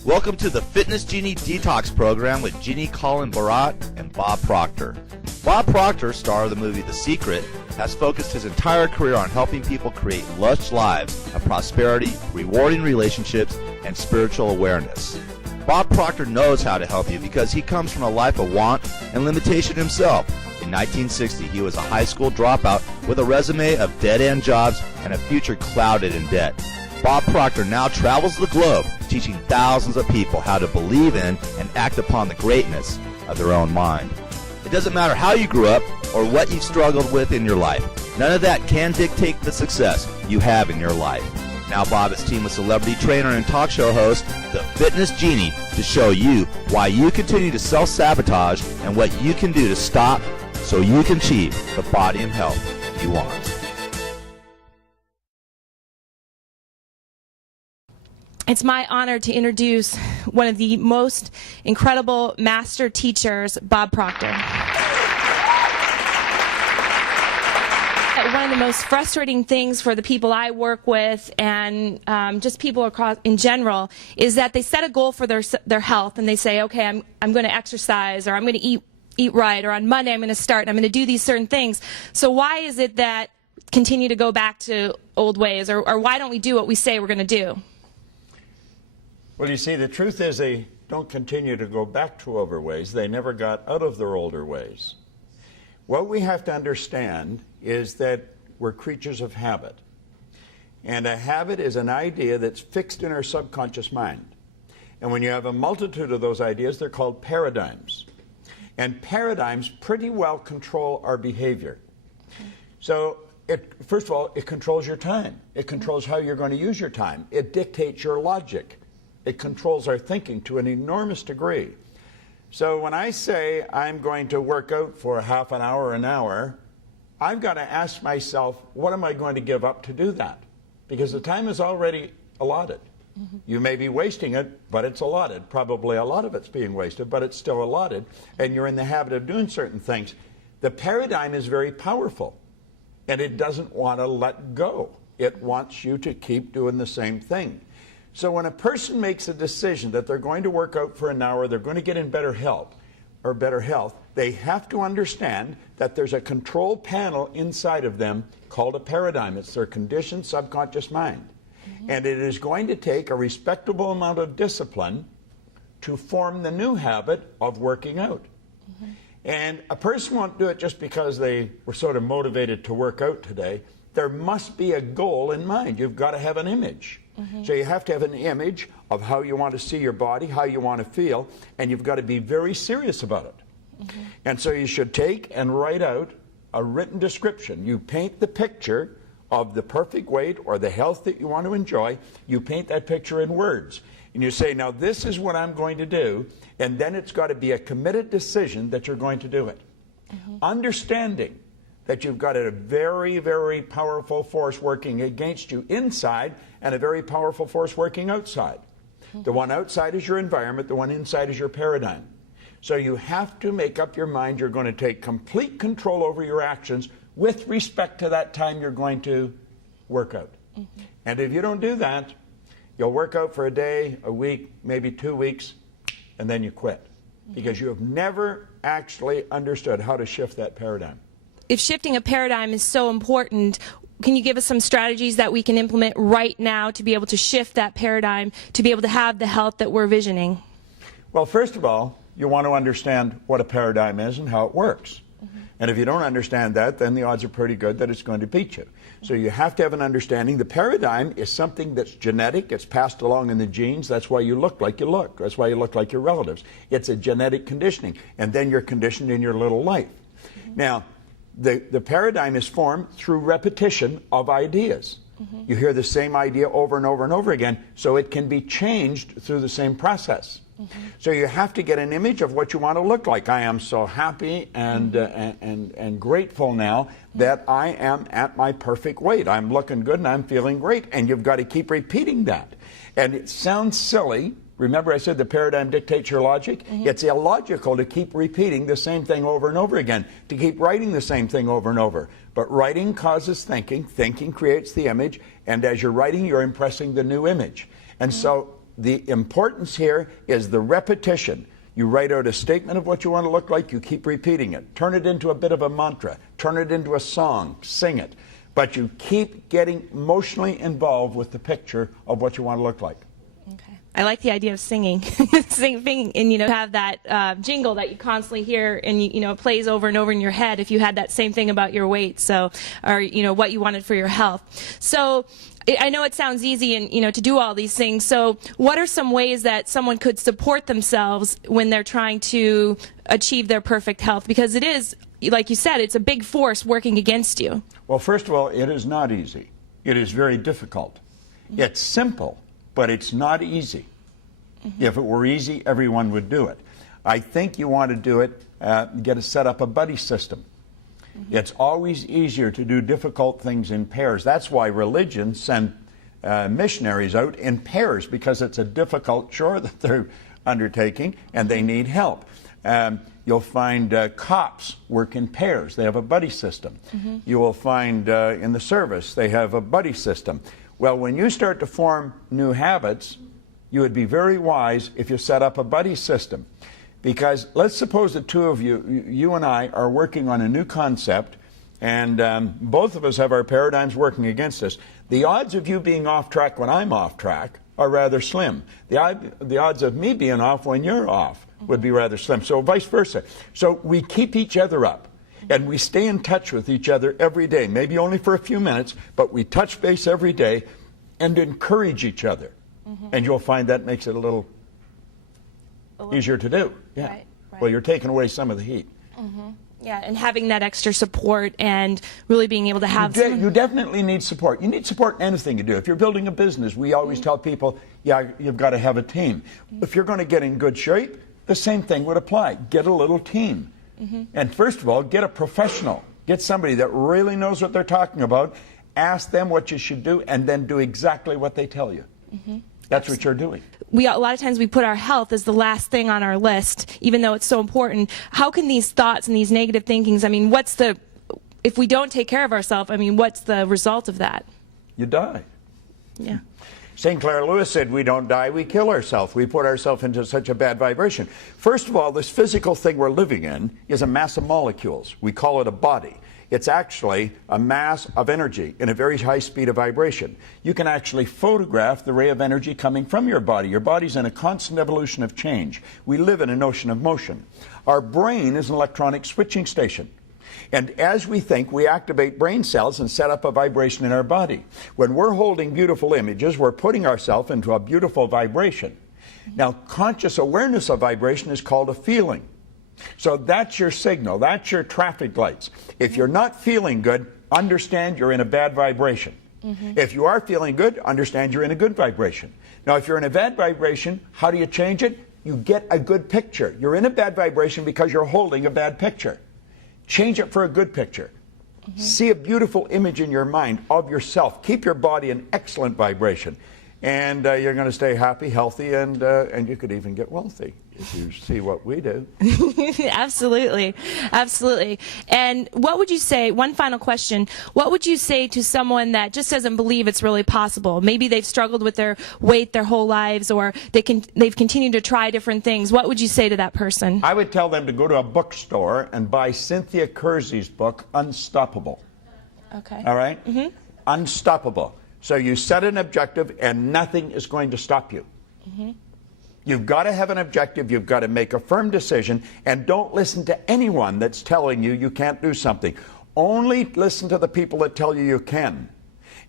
Welcome to the Fitness Jeanie Detox program with Jeanie, Callen, and Bob Proctor. Bob Proctor, star of the movie The Secret, has focused his entire career on helping people create lush lives of prosperity, rewarding relationships, and spiritual awareness. Bob Proctor knows how to help you because he comes from a life of want and limitation himself. In 1960, he was a high school dropout with a resume of dead-end jobs and a future clouded in debt. Bob Proctor now travels the globe, teaching thousands of people how to believe in and act upon the greatness of their own mind. It doesn't matter how you grew up or what you've struggled with in your life. None of that can dictate the success you have in your life. Now Bob is teamed with celebrity trainer and talk show host, The Fitness Jeanie, to show you why you continue to self-sabotage and what you can do to stop so you can achieve the body and health you want. It's my honor to introduce one of the most incredible master teachers, Bob Proctor. One of the most frustrating things for the people I work with and just people across in general is that they set a goal for their health and they say, okay, I'm going to exercise, or I'm going to eat right, or on Monday I'm going to start and I'm going to do these certain things. So why is it that continue to go back to old ways, or why don't we do what we say we're going to do? Well, you see, the truth is they don't continue to go back to older ways. They never got out of their older ways. What we have to understand is that we're creatures of habit. And a habit is an idea that's fixed in our subconscious mind. And when you have a multitude of those ideas, they're called paradigms. And paradigms pretty well control our behavior. So, first of all, it controls your time. It controls how you're going to use your time. It dictates your logic. It controls our thinking to an enormous degree. So when I say I'm going to work out for half an hour, an hour, I've got to ask myself, what am I going to give up to do that? Because the time is already allotted. You may be wasting it, but it's allotted. Probably a lot of it's being wasted, but it's still allotted, and you're in the habit of doing certain things. The paradigm is very powerful, and it doesn't want to let go. It wants you to keep doing the same thing. So when a person makes a decision that they're going to work out for an hour, they're going to get in better health, they have to understand that there's a control panel inside of them called a paradigm. It's their conditioned subconscious mind. And it is going to take a respectable amount of discipline to form the new habit of working out. And a person won't do it just because they were sort of motivated to work out today. There must be a goal in mind. You've got to have an image. So you have to have an image of how you want to see your body, how you want to feel, and you've got to be very serious about it. And so you should take and write out a written description. You paint the picture of the perfect weight or the health that you want to enjoy. You paint that picture in words. And you say, now this is what I'm going to do, and then it's got to be a committed decision that you're going to do it. Understanding that you've got a very, very powerful force working against you inside and a very powerful force working outside. The one outside is your environment, the one inside is your paradigm. So you have to make up your mind you're going to take complete control over your actions with respect to that time you're going to work out. And if you don't do that, you'll work out for a day, a week, maybe 2 weeks, and then you quit. Because you have never actually understood how to shift that paradigm. If shifting a paradigm is so important, can you give us some strategies that we can implement right now to be able to shift that paradigm, to be able to have the health that we're visioning? Well, first of all, you want to understand what a paradigm is and how it works. And if you don't understand that, then the odds are pretty good that it's going to beat you. So you have to have an understanding. The paradigm is something that's genetic. It's passed along in the genes. That's why you look like you look. That's why you look like your relatives. It's a genetic conditioning. And then you're conditioned in your little life. Now, the paradigm is formed through repetition of ideas. You hear the same idea over and over and over again, so it can be changed through the same process. So you have to get an image of what you want to look like. I am so happy and grateful now that I am at my perfect weight. I'm looking good and I'm feeling great, and you've got to keep repeating that. And it sounds silly. Remember I said the paradigm dictates your logic? It's illogical to keep repeating the same thing over and over again, to keep writing the same thing over and over. But writing causes thinking, thinking creates the image, and as you're writing, you're impressing the new image. And so the importance here is the repetition. You write out a statement of what you want to look like, you keep repeating it. Turn it into a bit of a mantra, turn it into a song, sing it. But you keep getting emotionally involved with the picture of what you want to look like. Okay. I like the idea of singing, singing, and have that jingle that you constantly hear, and it plays over and over in your head. If you had that same thing about your weight, or what you wanted for your health. So I know it sounds easy, and to do all these things. So what are some ways that someone could support themselves when they're trying to achieve their perfect health? Because it is, like you said, it's a big force working against you. Well, first of all, it is not easy. It is very difficult. It's simple, but it's not easy. If it were easy, everyone would do it. I think you want to do it, set up a buddy system. It's always easier to do difficult things in pairs. That's why religions send missionaries out in pairs, because it's a difficult chore that they're undertaking and they need help. You'll find cops work in pairs. They have a buddy system. You will find in the service they have a buddy system. Well, when you start to form new habits, you would be very wise if you set up a buddy system. Because let's suppose the two of you and I, are working on a new concept, and both of us have our paradigms working against us. The odds of you being off track when I'm off track are rather slim. The odds of me being off when you're off would be rather slim. So vice versa. So we keep each other up, and we stay in touch with each other every day, maybe only for a few minutes, but we touch base every day and encourage each other. And you'll find that makes it a little easier to do. Yeah. Right. Well, you're taking away some of the heat. Yeah, and having that extra support and really being able to have You definitely need support. You need support in anything you do. If you're building a business, we always tell people, yeah, you've got to have a team. If you're going to get in good shape, the same thing would apply. Get a little team. And first of all, get a professional. Get somebody that really knows what they're talking about. Ask them what you should do, and then do exactly what they tell you. That's what you're doing. A lot of times we put our health as the last thing on our list, even though it's so important. How can these thoughts and these negative thinkings, if we don't take care of ourselves, what's the result of that? You die. Yeah. St. Clair Lewis said, we don't die, we kill ourselves. We put ourselves into such a bad vibration. First of all, this physical thing we're living in is a mass of molecules. We call it a body. It's actually a mass of energy in a very high speed of vibration. You can actually photograph the ray of energy coming from your body. Your body's in a constant evolution of change. We live in an ocean of motion. Our brain is an electronic switching station. And as we think, we activate brain cells and set up a vibration in our body. When we're holding beautiful images, we're putting ourselves into a beautiful vibration. Now, conscious awareness of vibration is called a feeling. So that's your signal, that's your traffic lights. If you're not feeling good, understand you're in a bad vibration. If you are feeling good, understand you're in a good vibration. Now, if you're in a bad vibration, how do you change it? You get a good picture. You're in a bad vibration because you're holding a bad picture. Change it for a good picture. See a beautiful image in your mind of yourself. Keep your body in excellent vibration. And you're going to stay happy, healthy, and you could even get wealthy if you see what we do. Absolutely. Absolutely. And what would you say, one final question, what would you say to someone that just doesn't believe it's really possible? Maybe they've struggled with their weight their whole lives, or they've continued to try different things. What would you say to that person? I would tell them to go to a bookstore and buy Cynthia Kersey's book, Unstoppable. Okay. All right? Unstoppable. So you set an objective and nothing is going to stop you. You've got to have an objective. You've got to make a firm decision, and don't listen to anyone that's telling you can't do something. Only listen to the people that tell you can.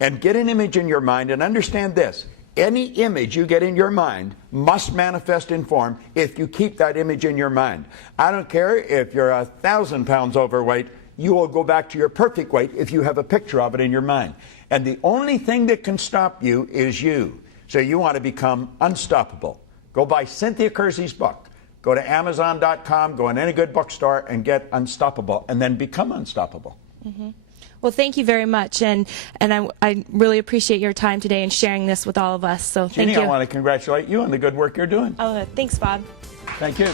And get an image in your mind, and understand this. Any image you get in your mind must manifest in form if you keep that image in your mind. I don't care if you're 1,000 pounds overweight, you will go back to your perfect weight if you have a picture of it in your mind. And the only thing that can stop you is you. So you want to become unstoppable. Go buy Cynthia Kersey's book. Go to Amazon.com, go in any good bookstore and get Unstoppable, and then become unstoppable. Well, thank you very much, and I really appreciate your time today and sharing this with all of us. So thank Jeanie, you. I want to congratulate you on the good work you're doing. Oh, thanks, Bob. Thank you.